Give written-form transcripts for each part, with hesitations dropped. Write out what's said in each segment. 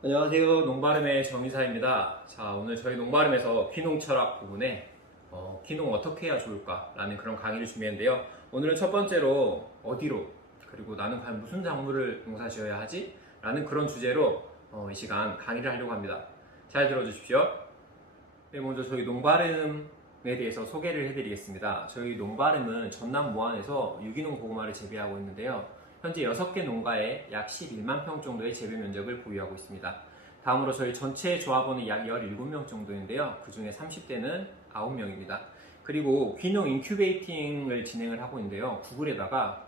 안녕하세요. 농바름의 정의사입니다. 자, 오늘 저희 농바름에서 귀농 철학 부분에 귀농 어떻게 해야 좋을까라는 그런 강의를 준비했는데요. 오늘은 첫 번째로 어디로, 그리고 나는 과연 무슨 작물을 농사 지어야 하지? 라는 그런 주제로 이 시간 강의를 하려고 합니다. 잘 들어주십시오. 네, 먼저 저희 농바름에 대해서 소개를 해드리겠습니다. 저희 농바름은 전남 모안에서 유기농 고구마를 재배하고 있는데요. 현재 6개 농가에 약 11만 평 정도의 재배 면적을 보유하고 있습니다. 다음으로 저희 전체 조합원은 약 17명 정도인데요. 그 중에 30대는 9명입니다. 그리고 귀농 인큐베이팅을 진행을 하고 있는데요. 구글에다가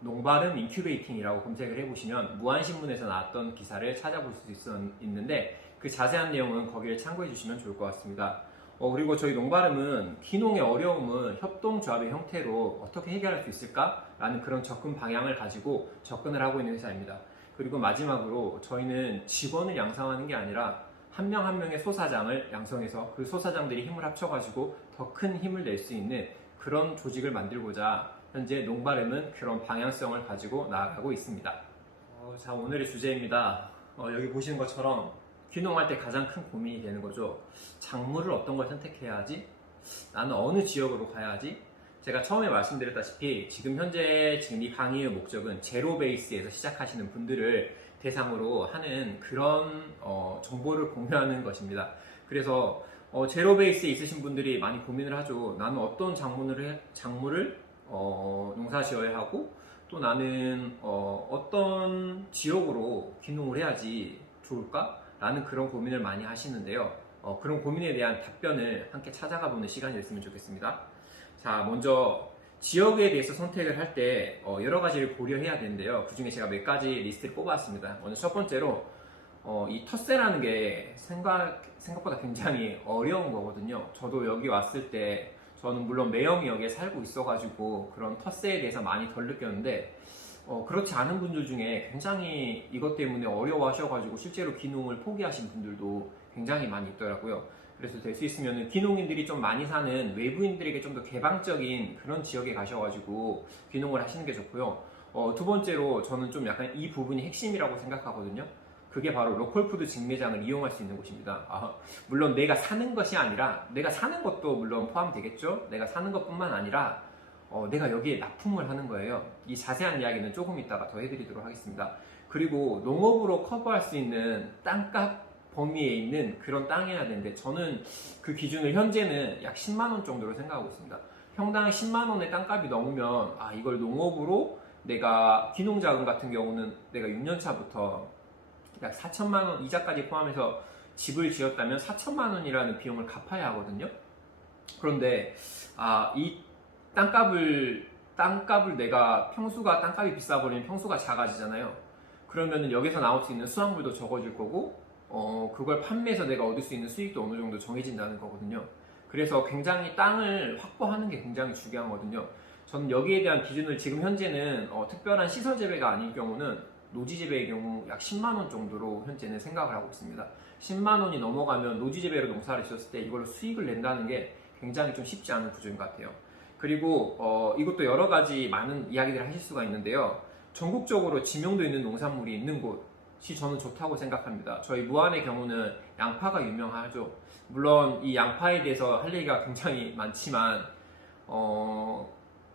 농바름 인큐베이팅이라고 검색을 해보시면 무안신문에서 나왔던 기사를 찾아볼 수 있는데 그 자세한 내용은 거기를 참고해 주시면 좋을 것 같습니다. 그리고 저희 농바름은 귀농의 어려움은 협동조합의 형태로 어떻게 해결할 수 있을까라는 그런 접근 방향을 가지고 접근을 하고 있는 회사입니다. 그리고 마지막으로 저희는 직원을 양성하는 게 아니라 한 명 한 명의 소사장을 양성해서 그 소사장들이 힘을 합쳐가지고 더 큰 힘을 낼 수 있는 그런 조직을 만들고자 현재 농바름은 그런 방향성을 가지고 나아가고 있습니다. 자, 오늘의 주제입니다. 여기 보시는 것처럼 귀농할 때 가장 큰 고민이 되는 거죠. 작물을 어떤 걸 선택해야 하지? 나는 어느 지역으로 가야 하지? 제가 처음에 말씀드렸다시피 지금 현재 이 강의의 목적은 제로 베이스에서 시작하시는 분들을 대상으로 하는 그런 정보를 공유하는 것입니다. 그래서 제로 베이스에 있으신 분들이 많이 고민을 하죠. 나는 어떤 작물을 농사 지어야 하고 또 나는 어떤 지역으로 귀농을 해야지 좋을까? 라는 그런 고민을 많이 하시는데요. 그런 고민에 대한 답변을 함께 찾아가 보는 시간이 됐으면 좋겠습니다. 자, 먼저 지역에 대해서 선택을 할 때 여러 가지를 고려해야 되는데요. 그 중에 제가 몇 가지 리스트를 뽑아왔습니다. 먼저 첫 번째로 이 텃세라는 게 생각보다 굉장히 어려운 거거든요. 저도 여기 왔을 때 저는 물론 매형역에 살고 있어가지고 그런 텃세에 대해서 많이 덜 느꼈는데 그렇지 않은 분들 중에 굉장히 이것 때문에 어려워하셔가지고 실제로 귀농을 포기하신 분들도 굉장히 많이 있더라고요. 그래서 될 수 있으면 귀농인들이 좀 많이 사는 외부인들에게 좀 더 개방적인 그런 지역에 가셔가지고 귀농을 하시는 게 좋고요. 두 번째로 저는 좀 약간 이 부분이 핵심이라고 생각하거든요. 그게 바로 로컬푸드 직매장을 이용할 수 있는 곳입니다. 물론 내가 사는 것이 아니라 내가 사는 것도 물론 포함되겠죠. 내가 사는 것뿐만 아니라 내가 여기에 납품을 하는 거예요. 이 자세한 이야기는 조금 이따가 더 해드리도록 하겠습니다. 그리고 농업으로 커버할 수 있는 땅값 범위에 있는 그런 땅이어야 되는데 저는 그 기준을 현재는 약 10만 원 정도로 생각하고 있습니다. 평당 10만 원의 땅값이 넘으면 이걸 농업으로 내가 귀농자금 같은 경우는 내가 6년 차부터 약 4천만 원 이자까지 포함해서 집을 지었다면 4천만 원이라는 비용을 갚아야 하거든요. 그런데 이 땅값을 내가 땅값이 비싸버리면 평수가 작아지잖아요. 그러면은 여기서 나올 수 있는 수확물도 적어질 거고, 그걸 판매해서 내가 얻을 수 있는 수익도 어느 정도 정해진다는 거거든요. 그래서 굉장히 땅을 확보하는 게 굉장히 중요하거든요. 저는 여기에 대한 기준을 지금 현재는 특별한 시설 재배가 아닐 경우는 노지 재배의 경우 약 10만 원 정도로 현재는 생각을 하고 있습니다. 10만 원이 넘어가면 노지 재배로 농사를 지었을 때 이걸로 수익을 낸다는 게 굉장히 좀 쉽지 않은 구조인 것 같아요. 그리고 이것도 여러 가지 많은 이야기들을 하실 수가 있는데요. 전국적으로 지명도 있는 농산물이 있는 곳이 저는 좋다고 생각합니다. 저희 무안의 경우는 양파가 유명하죠. 물론 이 양파에 대해서 할 얘기가 굉장히 많지만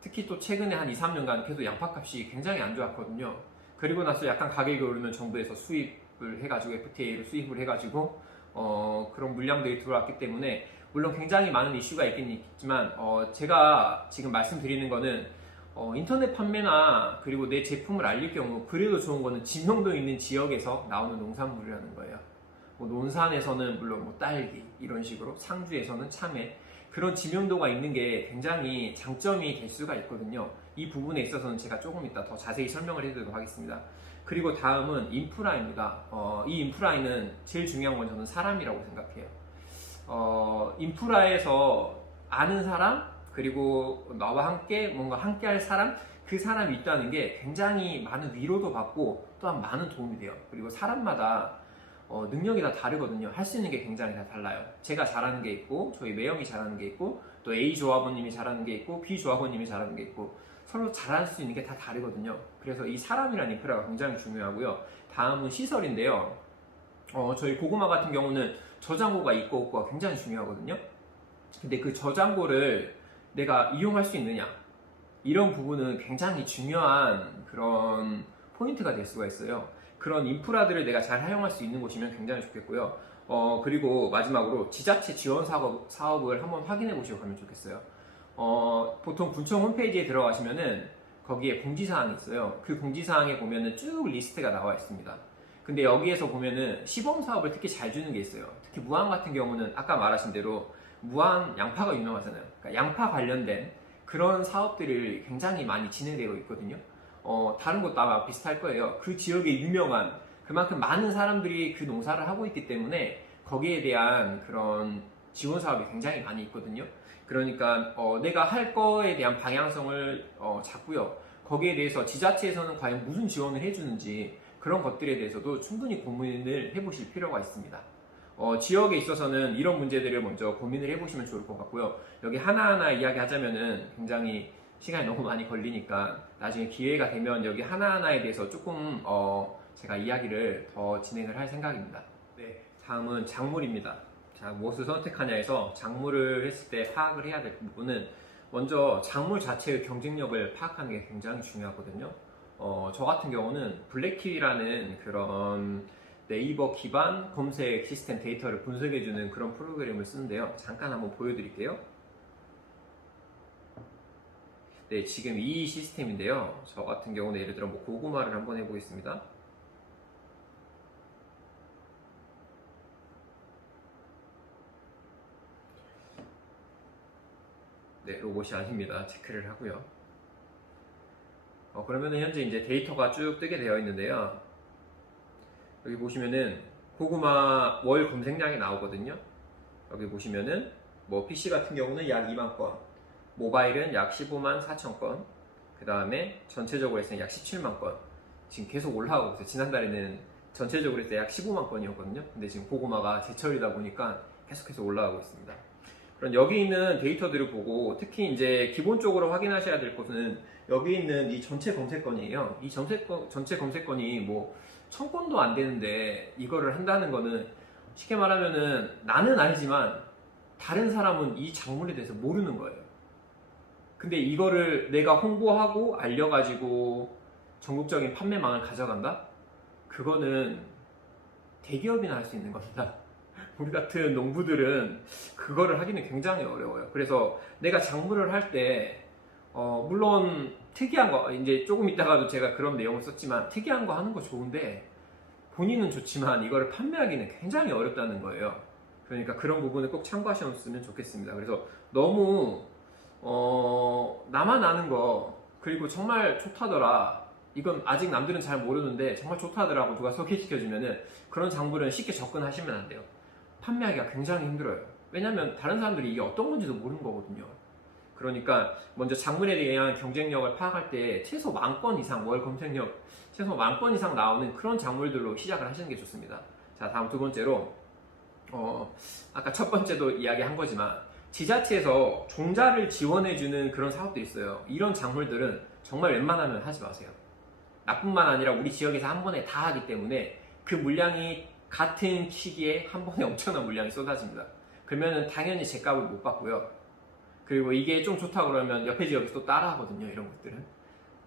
특히 또 최근에 한 2, 3년간 계속 양파값이 굉장히 안 좋았거든요. 그리고 나서 약간 가격이 오르면 정부에서 수입을 해가지고 FTA를 수입을 해가지고 그런 물량들이 들어왔기 때문에 물론 굉장히 많은 이슈가 있긴 있지만 제가 지금 말씀드리는 거는 인터넷 판매나 그리고 내 제품을 알릴 경우 그래도 좋은 거는 지명도 있는 지역에서 나오는 농산물이라는 거예요. 논산에서는 물론 딸기 이런 식으로, 상주에서는 참외, 그런 지명도가 있는 게 굉장히 장점이 될 수가 있거든요. 이 부분에 있어서는 제가 조금 이따 더 자세히 설명을 해드리도록 하겠습니다. 그리고 다음은 인프라입니다. 이 인프라에는 제일 중요한 건 저는 사람이라고 생각해요. 인프라에서 아는 사람, 그리고 나와 함께 뭔가 함께 할 사람, 그 사람이 있다는 게 굉장히 많은 위로도 받고 또한 많은 도움이 돼요. 그리고 사람마다 능력이 다 다르거든요. 할 수 있는 게 굉장히 다 달라요. 제가 잘하는 게 있고 저희 매형이 잘하는 게 있고 또 A 조합원님이 잘하는 게 있고 B 조합원님이 잘하는 게 있고 서로 잘할 수 있는 게 다 다르거든요. 그래서 이 사람이라는 인프라가 굉장히 중요하고요. 다음은 시설인데요. 저희 고구마 같은 경우는 저장고가 있고 없고가 굉장히 중요하거든요. 근데 그 저장고를 내가 이용할 수 있느냐, 이런 부분은 굉장히 중요한 그런 포인트가 될 수가 있어요. 그런 인프라들을 내가 잘 사용할 수 있는 곳이면 굉장히 좋겠고요. 그리고 마지막으로 지자체 지원 사업을 한번 확인해 보시고 가면 좋겠어요. 보통 군청 홈페이지에 들어가시면은 거기에 공지사항이 있어요. 그 공지사항에 보면은 쭉 리스트가 나와 있습니다. 근데 여기에서 보면은 시범 사업을 특히 잘 주는 게 있어요. 특히 무안 같은 경우는 아까 말하신 대로 무안 양파가 유명하잖아요. 그러니까 양파 관련된 그런 사업들이 굉장히 많이 진행되고 있거든요. 다른 것도 아마 비슷할 거예요. 그 지역에 유명한 그만큼 많은 사람들이 그 농사를 하고 있기 때문에 거기에 대한 그런 지원 사업이 굉장히 많이 있거든요. 그러니까 내가 할 거에 대한 방향성을 잡고요. 거기에 대해서 지자체에서는 과연 무슨 지원을 해주는지 그런 것들에 대해서도 충분히 고민을 해보실 필요가 있습니다. 지역에 있어서는 이런 문제들을 먼저 고민을 해보시면 좋을 것 같고요. 여기 하나하나 이야기하자면은 굉장히 시간이 너무 많이 걸리니까 나중에 기회가 되면 여기 하나하나에 대해서 조금 제가 이야기를 더 진행을 할 생각입니다. 네, 다음은 작물입니다. 자, 무엇을 선택하냐에서 작물을 했을 때 파악을 해야 될 부분은 먼저 작물 자체의 경쟁력을 파악하는 게 굉장히 중요하거든요. 저 같은 경우는 블랙키위라는 그런 네이버 기반 검색 시스템 데이터를 분석해주는 그런 프로그램을 쓰는데요. 잠깐 한번 보여드릴게요. 네, 지금 이 시스템인데요. 저 같은 경우는 예를 들어 고구마를 한번 해보겠습니다. 네, 로봇이 아닙니다. 체크를 하고요. 그러면은 현재 이제 데이터가 쭉 뜨게 되어 있는데요. 여기 보시면은 고구마 월 검색량이 나오거든요. 여기 보시면은 PC 같은 경우는 약 2만 건, 모바일은 약 15만 4천 건, 그 다음에 전체적으로 해서 약 17만 건. 지금 계속 올라가고 있어요. 지난달에는 전체적으로 해서 약 15만 건이었거든요. 근데 지금 고구마가 제철이다 보니까 계속해서 올라가고 있습니다. 그럼 여기 있는 데이터들을 보고 특히 이제 기본적으로 확인하셔야 될 것은 여기 있는 이 전체 검색건이에요. 이 전체 검색건이 1000건도 안 되는데 이거를 한다는 거는 쉽게 말하면은 나는 알지만 다른 사람은 이 작물에 대해서 모르는 거예요. 근데 이거를 내가 홍보하고 알려가지고 전국적인 판매망을 가져간다? 그거는 대기업이나 할 수 있는 겁니다. 우리 같은 농부들은 그거를 하기는 굉장히 어려워요. 그래서 내가 작물을 할 때 물론 특이한 거, 이제 조금 있다가도 제가 그런 내용을 썼지만 특이한 거 하는 거 좋은데 본인은 좋지만 이거를 판매하기는 굉장히 어렵다는 거예요. 그러니까 그런 부분을 꼭 참고하셨으면 좋겠습니다. 그래서 너무 나만 아는 거, 그리고 정말 좋다더라, 이건 아직 남들은 잘 모르는데 정말 좋다더라고 누가 소개시켜주면은 그런 작물은 쉽게 접근하시면 안 돼요. 판매하기가 굉장히 힘들어요. 왜냐면 다른 사람들이 이게 어떤 건지도 모르는 거거든요. 그러니까 먼저 작물에 대한 경쟁력을 파악할 때 최소 10,000건 이상, 월 검색력 최소 10,000건 이상 나오는 그런 작물들로 시작을 하시는 게 좋습니다. 자, 다음 두 번째로 아까 첫 번째도 이야기한 거지만 지자체에서 종자를 지원해주는 그런 사업들이 있어요. 이런 작물들은 정말 웬만하면 하지 마세요. 나뿐만 아니라 우리 지역에서 한 번에 다 하기 때문에 그 물량이 같은 시기에 한 번에 엄청난 물량이 쏟아집니다. 그러면은 당연히 제 값을 못 받고요. 그리고 이게 좀 좋다 그러면 옆에 지역에서 또 따라 하거든요. 이런 것들은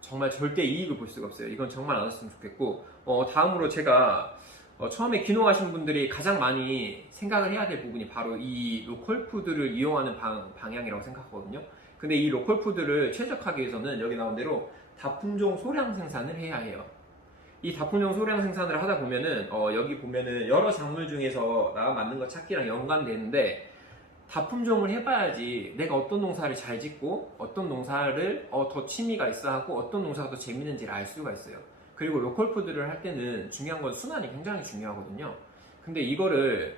정말 절대 이익을 볼 수가 없어요. 이건 정말 안 했으면 좋겠고, 다음으로 제가 처음에 귀농하신 분들이 가장 많이 생각을 해야 될 부분이 바로 이 로컬 푸드를 이용하는 방향이라고 생각하거든요. 근데 이 로컬 푸드를 최적화하기 위해서는 여기 나온 대로 다품종 소량 생산을 해야 해요. 이 다품종 소량 생산을 하다 보면은 여기 보면은 여러 작물 중에서 나와 맞는 거 찾기랑 연관되는데, 다품종을 해봐야지 내가 어떤 농사를 잘 짓고 어떤 농사를 더 취미가 있어 하고 어떤 농사가 더 재밌는지를 알 수가 있어요. 그리고 로컬 푸드를 할 때는 중요한 건 순환이 굉장히 중요하거든요. 근데 이거를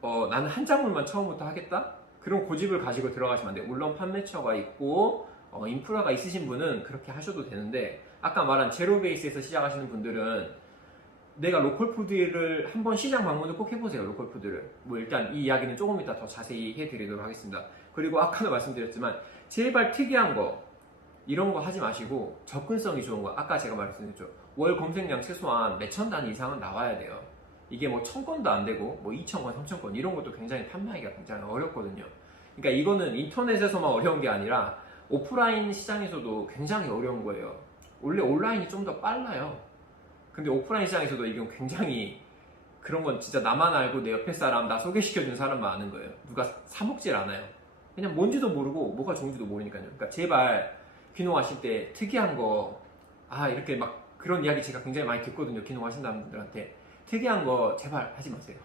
나는 한 작물만 처음부터 하겠다? 그런 고집을 가지고 들어가시면 안 돼요. 물론 판매처가 있고 인프라가 있으신 분은 그렇게 하셔도 되는데, 아까 말한 제로 베이스에서 시작하시는 분들은 내가 로컬 푸드를 한번 시장 방문을 꼭 해보세요. 로컬 푸드를 일단 이 이야기는 조금 이따 더 자세히 해드리도록 하겠습니다. 그리고 아까도 말씀드렸지만 제발 특이한 거, 이런 거 하지 마시고 접근성이 좋은 거, 아까 제가 말씀드렸죠. 월 검색량 최소한 몇천 단위 이상은 나와야 돼요. 이게 뭐 1000건도 안 되고 뭐 2000건, 3000건 이런 것도 굉장히 판매하기가 굉장히 어렵거든요. 그러니까 이거는 인터넷에서만 어려운 게 아니라 오프라인 시장에서도 굉장히 어려운 거예요. 원래 온라인이 좀 더 빨라요. 근데 오프라인 시장에서도 이건 굉장히, 그런 건 진짜 나만 알고 내 옆에 사람, 나 소개시켜준 사람만 아는 거예요. 누가 사먹질 않아요. 그냥 뭔지도 모르고 뭐가 좋은지도 모르니까요. 그러니까 제발 귀농하실 때 특이한 거, 이렇게 막 그런 이야기 제가 굉장히 많이 듣거든요. 귀농하신다는 분들한테. 특이한 거 제발 하지 마세요.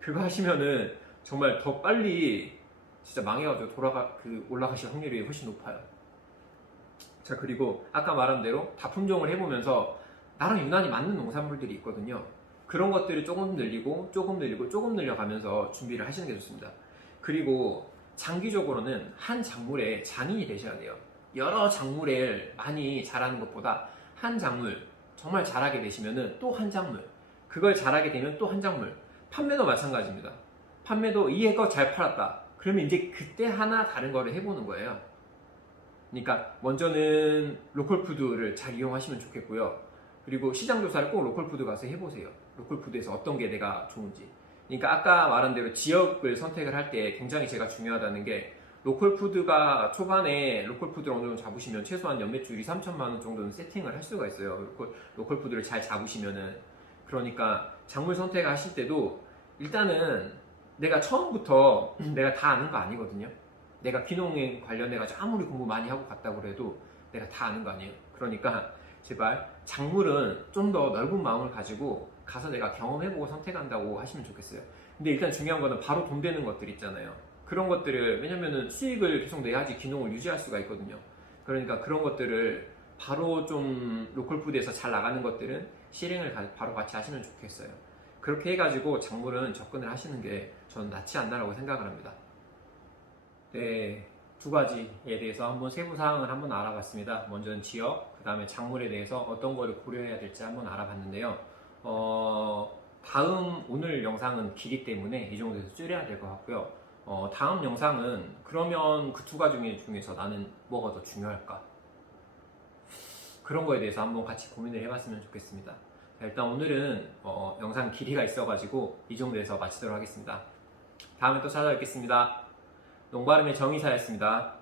그거 하시면은 정말 더 빨리 진짜 망해가지고 올라가실 확률이 훨씬 높아요. 자, 그리고 아까 말한 대로 다품종을 해보면서 나랑 유난히 맞는 농산물들이 있거든요. 그런 것들을 조금 늘리고 조금 늘리고 조금 늘려가면서 준비를 하시는 게 좋습니다. 그리고 장기적으로는 한 작물에 장인이 되셔야 돼요. 여러 작물을 많이 자라는 것보다 한 작물 정말 잘하게 되시면은 또 한 작물, 그걸 잘하게 되면 또 한 작물. 판매도 마찬가지입니다. 판매도 이 해 거 잘 팔았다. 그러면 이제 그때 하나 다른 거를 해보는 거예요. 그러니까 먼저는 로컬푸드를 잘 이용하시면 좋겠고요. 그리고 시장 조사를 꼭 로컬푸드 가서 해보세요. 로컬푸드에서 어떤 게 내가 좋은지. 그러니까 아까 말한 대로 지역을 선택을 할 때 굉장히 제가 중요하다는 게, 로컬푸드가 초반에 로컬푸드를 어느 정도 잡으시면 최소한 연매출 2, 3천만 원 정도는 세팅을 할 수가 있어요. 로컬푸드를 잘 잡으시면은. 그러니까 작물 선택하실 때도 일단은 내가 처음부터 내가 다 아는 거 아니거든요. 내가 귀농에 관련해가지고 아무리 공부 많이 하고 갔다고 해도 내가 다 아는 거 아니에요. 그러니까 제발 작물은 좀 더 넓은 마음을 가지고 가서 내가 경험해보고 선택한다고 하시면 좋겠어요. 근데 일단 중요한 거는 바로 돈 되는 것들 있잖아요. 그런 것들을, 왜냐면은 수익을 계속 내야지 귀농을 유지할 수가 있거든요. 그러니까 그런 것들을 바로 좀 로컬푸드에서 잘 나가는 것들은 실행을 바로 같이 하시면 좋겠어요. 그렇게 해가지고 작물은 접근을 하시는 게 저는 낫지 않나라고 생각을 합니다. 네, 두 가지에 대해서 한번 세부 사항을 한번 알아봤습니다. 먼저는 지역, 그 다음에 작물에 대해서 어떤 거를 고려해야 될지 한번 알아봤는데요. 오늘 영상은 길기 때문에 이 정도에서 줄여야 될 것 같고요. 다음 영상은 그러면 그 두 가지 중에서 나는 뭐가 더 중요할까? 그런 거에 대해서 한번 같이 고민을 해봤으면 좋겠습니다. 자, 일단 오늘은 영상 길이가 있어가지고 이 정도에서 마치도록 하겠습니다. 다음에 또 찾아뵙겠습니다. 농바름의 정의사였습니다.